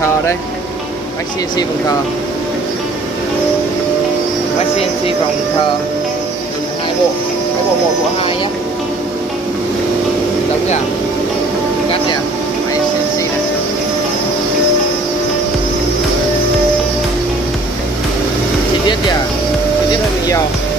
Thờ đây, bác CNC phòng thờ, bác CNC phòng thờ, hai bộ, có bộ 1 bộ 2 nhé, giống kìa, cắt kìa, máy CNC này, chi tiết kìa, chi tiết hơi nhiều.